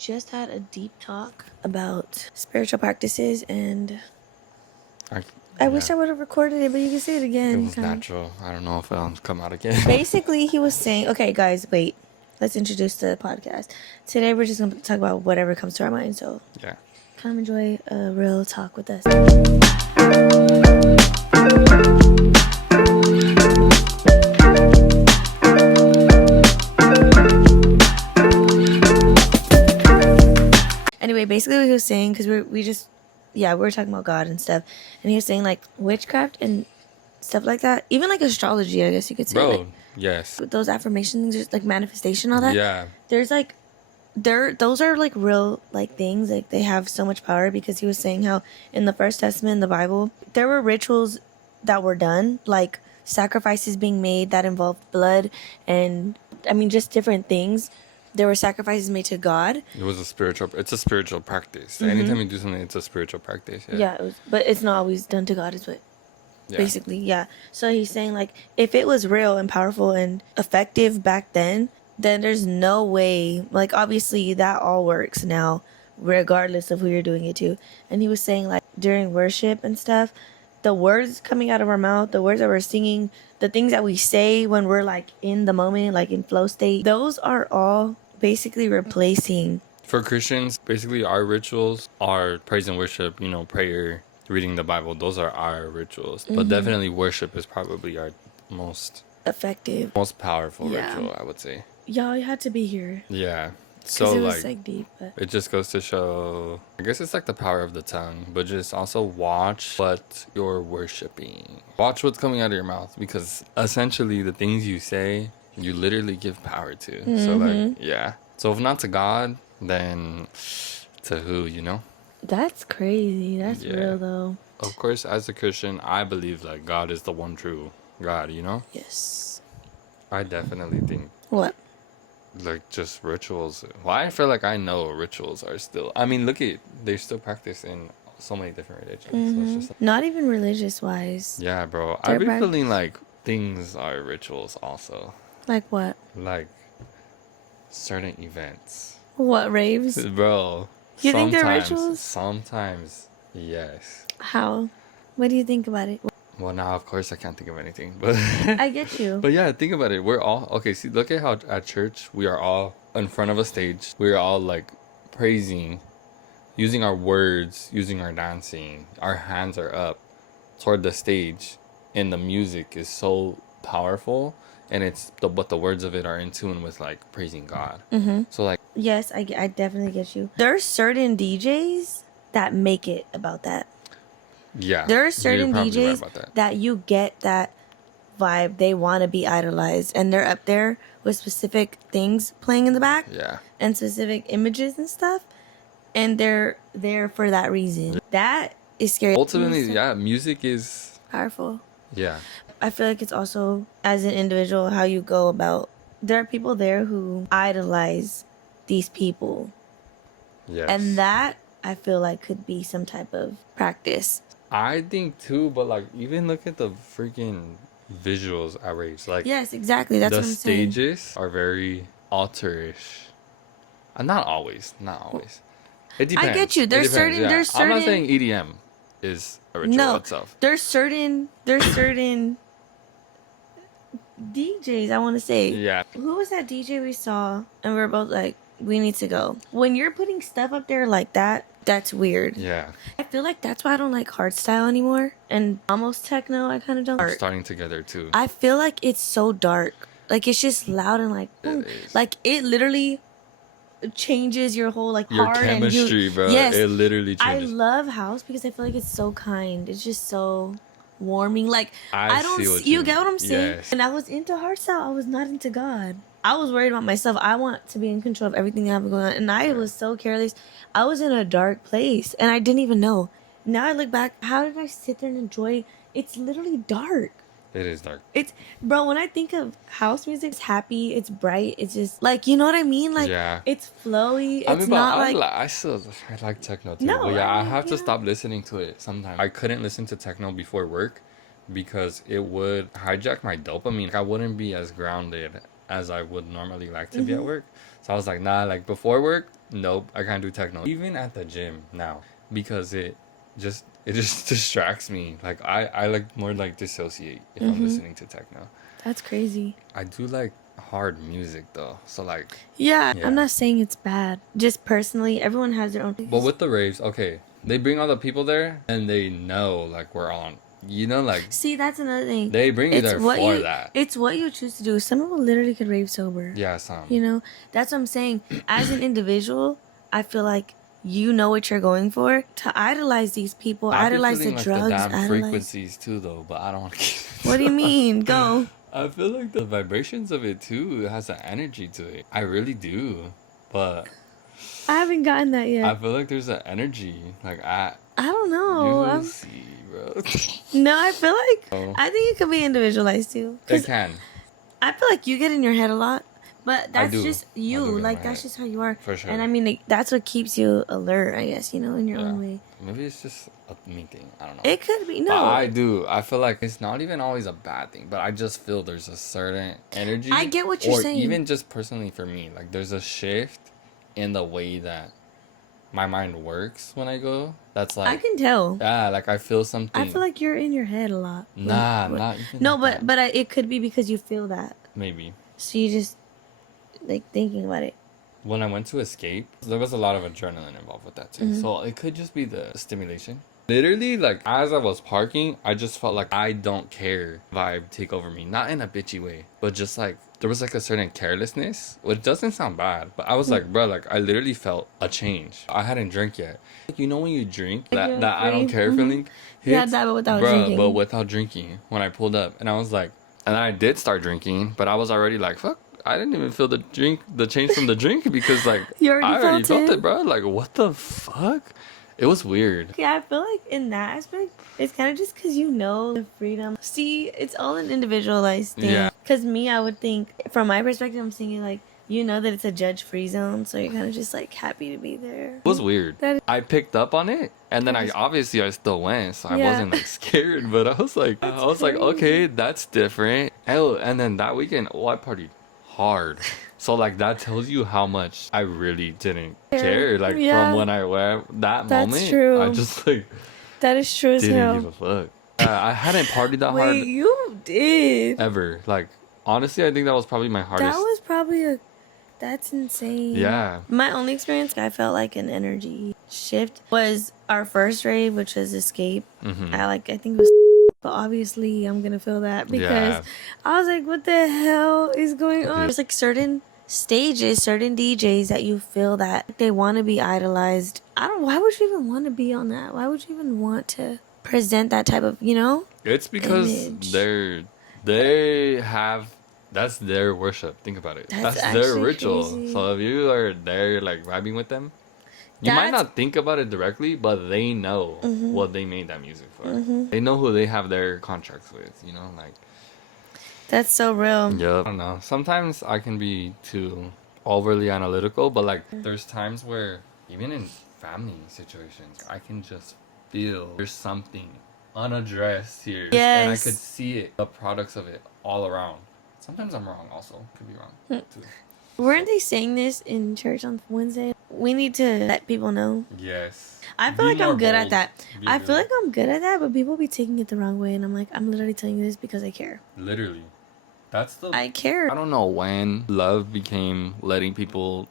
just had a deep talk about spiritual practices, and I wish I would have recorded it, but you can say it again. It was natural. I don't know if it'll come out again. Basically, he was saying, okay, guys, wait. Let's introduce the podcast. Today, we're just going to talk about whatever comes to our mind. So, Yeah. come enjoy a real talk with us. Anyway, basically what he was saying, because we were talking about God and stuff, and he was saying like witchcraft and stuff like that, even like astrology, I guess you could say. Bro, like, yes. those affirmation things, just like manifestation, all that. Yeah. There's like, those are like real like things. Like they have so much power, because he was saying how in the First Testament, in the Bible, there were rituals that were done, like sacrifices being made that involved blood, and I mean just different things. There were sacrifices made to God. It's a spiritual practice. Anytime you do something, it's a spiritual practice. Yeah, but it's not always done to God, is what basically, yeah. So he's saying like if it was real and powerful and effective back then there's no way, like obviously that all works now regardless of who you're doing it to. And he was saying like during worship and stuff, the words coming out of our mouth, the words that we're singing, the things that we say when we're like in the moment, like in flow state, those are all basically replacing. For Christians, basically our rituals are praise and worship, prayer, reading the Bible. Those are our rituals. But definitely worship is probably our most effective, most powerful ritual, I would say. Y'all, you had to be here. Yeah. So it was like deep, but it just goes to show, I guess it's like the power of the tongue, but just also watch what you're worshiping. Watch what's coming out of your mouth, because essentially the things you say, you literally give power to. So like, yeah. So if not to God, then to who, That's crazy. That's real though. Of course, as a Christian, I believe like God is the one true God, Yes. I definitely think. What? Like just rituals. Well, I feel like I know rituals are still, I mean, they're still practiced in so many different religions. So it's just like, not even religious wise. yeah, bro. I've been feeling like things are rituals also. Like what? Like certain events. What, raves? Bro. You think they're rituals? Sometimes, yes. How? What do you think about it? Well, now, of course, I can't think of anything, but I get you. But yeah, think about it. We're all, okay, see, look at how at church, we are all in front of a stage. We are all like praising, using our words, using our dancing. Our hands are up toward the stage, and the music is so powerful, and but the words of it are in tune with like praising God. So like, yes, I definitely get you. There are certain DJs that make it about that. Yeah, there are certain DJs that you get that vibe. They want to be idolized, and they're up there with specific things playing in the back, and specific images and stuff, and they're there for that reason. That is scary. Ultimately, music is powerful. Yeah, I feel like it's also, as an individual, how you go about. There are people there who idolize these people, and that I feel like could be some type of practice. I think too, but like even look at the freaking visuals at raves. Like, yes, exactly. That's what I'm saying. The stages are very altar-ish. Not always. It depends. I get you. There's certain. I'm not saying EDM is a ritual itself. There's certain DJs, I want to say. Yeah. Who was that DJ we saw and we were both like, we need to go? When you're putting stuff up there like that, that's weird. Yeah. I feel like that's why I don't like hardstyle anymore, and almost techno I kind of don't. We're starting together too. I feel like it's so dark. Like it's just loud and like boom. Like it literally changes your whole like your heart chemistry, and bro. Yes, it literally changes. I love house because I feel like it's so kind. It's just so warming. Like I don't see you get what I'm saying? Yes. And I was into hardstyle. I was not into God. I was worried about myself. I want to be in control of everything that happened going on, and I was so careless. I was in a dark place and I didn't even know. Now I look back, how did I sit there and enjoy? It's literally dark. It is dark. It's, bro, when I think of house music, it's happy, it's bright, it's just like, you know what I mean? Like, it's flowy. It's I like techno too. No, but I have to stop listening to it sometimes. I couldn't listen to techno before work because it would hijack my dopamine. I wouldn't be as grounded as I would normally like to be at work. So I was like, nah, like before work, Nope, I can't do techno. Even at the gym now, because it just distracts me. Like I like more like dissociate if I'm listening to techno. That's crazy. I do like hard music though. So like Yeah, yeah. I'm not saying it's bad. Just personally, everyone has their own things. But with the raves, okay, they bring all the people there and they know like we're on. You know, like See, that's another thing. they bring you there for you, that. It's what you choose to do. Some people literally could rave sober. Yeah, some. You know, that's what I'm saying. As an individual, I feel like you know what you're going for. To idolize these people, I be idolize the feeling like drugs, the damn idolize... frequencies too, though. But I don't want to. What do you mean? Go. I feel like the vibrations of it too has an energy to it. I really do, but I haven't gotten that yet. I feel like there's an energy. Like I don't know. you see, bro. No, I feel like Oh. I think it could be individualized too. It can. I feel like you get in your head a lot, but that's do. just I do you. get in Like my that's head. just how you are. For sure. And I mean, that's what keeps you alert. I guess you know, in your own way. Maybe it's just a me thing. I don't know. It could be no. But I do. I feel like it's not even always a bad thing, but I just feel there's a certain energy. I get what you're saying. Or even just personally for me, like there's a shift in the way that my mind works when I go. That's like I can tell. yeah, like I feel something. I feel like you're in your head a lot. Nah, Like, not even. no, like but that. it could be because you feel that. Maybe. So you just like thinking about it. When I went to escape, there was a lot of adrenaline involved with that too. Mm-hmm. So it could just be the stimulation. Literally, like as I was parking, I just felt like I don't care vibe take over me. Not in a bitchy way, but just like there was like a certain carelessness, which doesn't sound bad. But I was like, bro, like I literally felt a change. I hadn't drank yet. Like you know when you drink, that I don't care feeling hits, Yeah, that but without bruh, drinking. but without drinking. When I pulled up, and I was like, and I did start drinking, but I was already like, fuck. I didn't even feel the change from the drink because like You already I already felt felt it? it, bro. Like what the fuck? It was weird. Yeah, I feel like in that aspect, it's kind of just because you know the freedom. See, it's all an individualized thing. Yeah. Because me, I would think, from my perspective, I'm thinking like, you know that it's a judge-free zone, so you're kind of just like happy to be there. It was weird. That is- I picked up on it, and then I still went, so I Yeah. wasn't like scared. But I was like, crazy. okay, that's different. Hell, and then that weekend, I partied hard. So like that tells you how much I really didn't care. Like Yeah. from when I went that That's moment, true. I just like That is true as didn't hell. give a fuck. I hadn't partied that Wait, hard you did? ever. Like honestly, I think that was probably my hardest. That was probably that's insane. Yeah. My only experience, I felt like an energy shift, was our first rave, which was Escape. Mhm. I think it was, but obviously I'm gonna feel that because Yeah. I was like, what the hell is going on? Dude. There's like certain stages, certain DJs that you feel that they want to be idolized. Why would you even want to be on that? Why would you even want to present that type of, you know? It's because Image. they have that's their worship. Think about it. That's That's their actually ritual. crazy. So if you are there like vibing with them, you might That's- not think about it directly, but they know what they made that music for. They know who they have their contracts with. You know, like That's so real. yeah. I don't know. Sometimes I can be too overly analytical, but like there's times where even in family situations, I can just feel there's something unaddressed here, and I Yes. could see it, the products of it all around. Sometimes I'm wrong. Also, could be wrong too. Weren't they saying this in church on Wednesday? We need to let people know. Yes. I feel Be like more I'm good at bold. that. Be I good. feel like I'm good at that, but people be taking it the wrong way, and I'm like, I'm literally telling you this because I care. Literally, that's the. I care. I don't know when love became letting people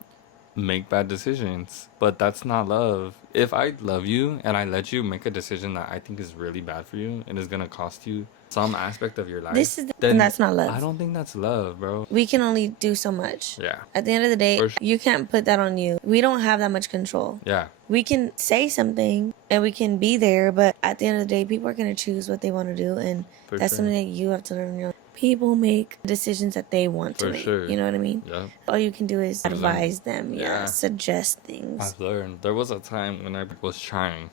make bad decisions, but that's not love. If I love you and I let you make a decision that I think is really bad for you and is gonna cost you some aspect of your life, Then that's not love. I don't think that's love, bro. We can only do so much. Yeah. At the end of the day, For sure. you can't put that on you. We don't have that much control. Yeah. We can say something and we can be there, but at the end of the day, people are going to choose what they want to do, and For that's sure. something that you have to learn. People make decisions that they want to For make. sure. You know what I mean? Yeah. All you can do is Present. advise them, Yeah. suggest things. I've learned. There was a time when I was trying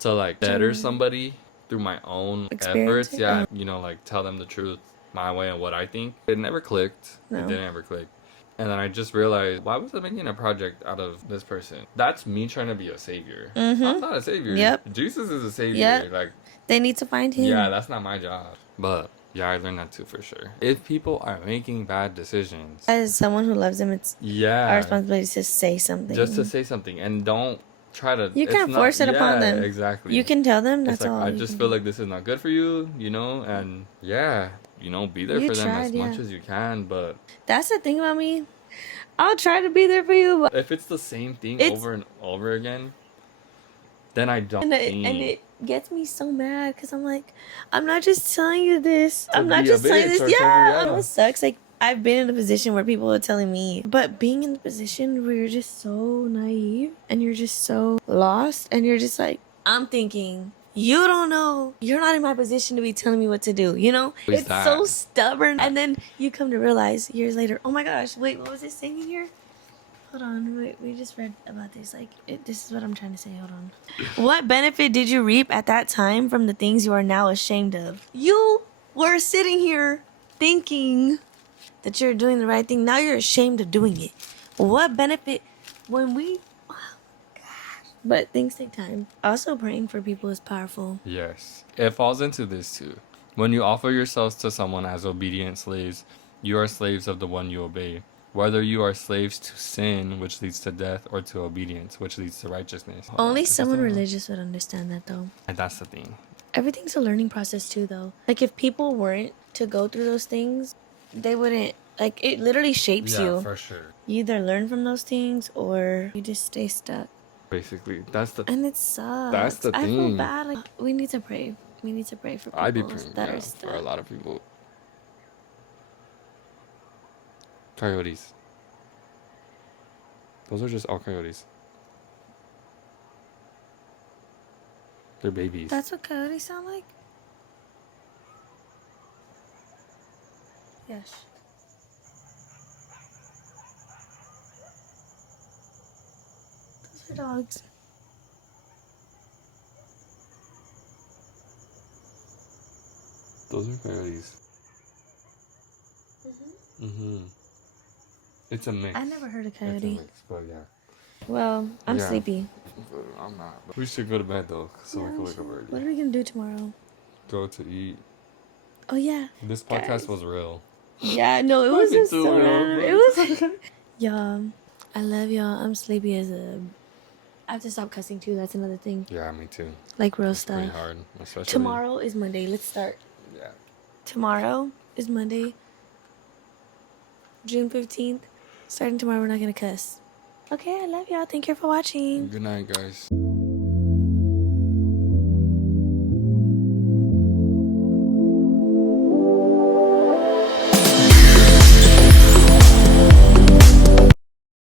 to like better somebody through my own Experience efforts. it? Yeah. You know, like tell them the truth my way and what I think. It never clicked. No. It didn't ever click. And then I just realized, why was I making a project out of this person? That's me trying to be a savior. I'm not a savior. Yep. Jesus is a savior. Yep. Like, They need to find him. yeah, that's not my job. But Yeah, I learned that too for sure. If people are making bad decisions, As someone who loves them, it's our responsibility to say something. just to say something, and don't try to. You can't force it upon them. Exactly. You can tell them. It's That's like, all. I you just can feel do. like this is not good for you, you know, and yeah, you know, be there You for them tried, as much as you can. But that's the thing about me. I'll try to be there for you, but if it's the same thing It's- over and over again, then I don't and think it gets me so mad because I'm like, I'm not just telling you this. to I'm not be a just telling you bitch this. or something, Yeah. yeah. It sucks. Like I've been in a position where people are telling me, but being in the position where you're just so naive and you're just so lost and you're just like, I'm thinking, you don't know. You're not in my position to be telling me what to do. You know, Who's it's that? so stubborn. And then you come to realize years later, oh my gosh, wait, what was it saying in here? Hold on, wait, we just read about this. Like, this is what I'm trying to say. Hold on. What benefit did you reap at that time from the things you are now ashamed of? You were sitting here thinking that you're doing the right thing. Now you're ashamed of doing it. What benefit when we. But things take time. Also, praying for people is powerful. Yes. It falls into this too. When you offer yourselves to someone as obedient slaves, you are slaves of the one you obey. Whether you are slaves to sin, which leads to death, or to obedience, which leads to righteousness. Only someone religious would understand that, though. And that's the thing. Everything's a learning process, too, though. Like, if people weren't to go through those things, they wouldn't. Like, it literally shapes you. Yeah, for sure. You either learn from those things or you just stay stuck. Basically, that's the. And it sucks. That's the I feel thing. bad. Like, we need to pray. We need to pray for people I'd be praying that are stuck. for a lot of people. Coyotes. Those are just all coyotes. They're babies. That's what coyotes sound like? Yes. Those are dogs. Those are coyotes. It's a mix. I never heard a It's a coyote. mix, but yeah. Well, I'm Yeah. sleepy. I'm not. We should go to bed though, so we Yeah, can we wake up should. early. What are we gonna do tomorrow? Go to eat. Oh yeah. This podcast Guys. was real. Yeah, no, it was just so random. It was. Y'all, I love y'all. I'm sleepy as a. I have to stop cussing too. That's another thing. Yeah, me too. Like real It's pretty stuff. hard, especially Tomorrow is Monday. Let's start. Yeah. Tomorrow is Monday, June 15th. Starting tomorrow, we're not gonna cuss. Okay, I love y'all. Thank you for watching. Good night, guys.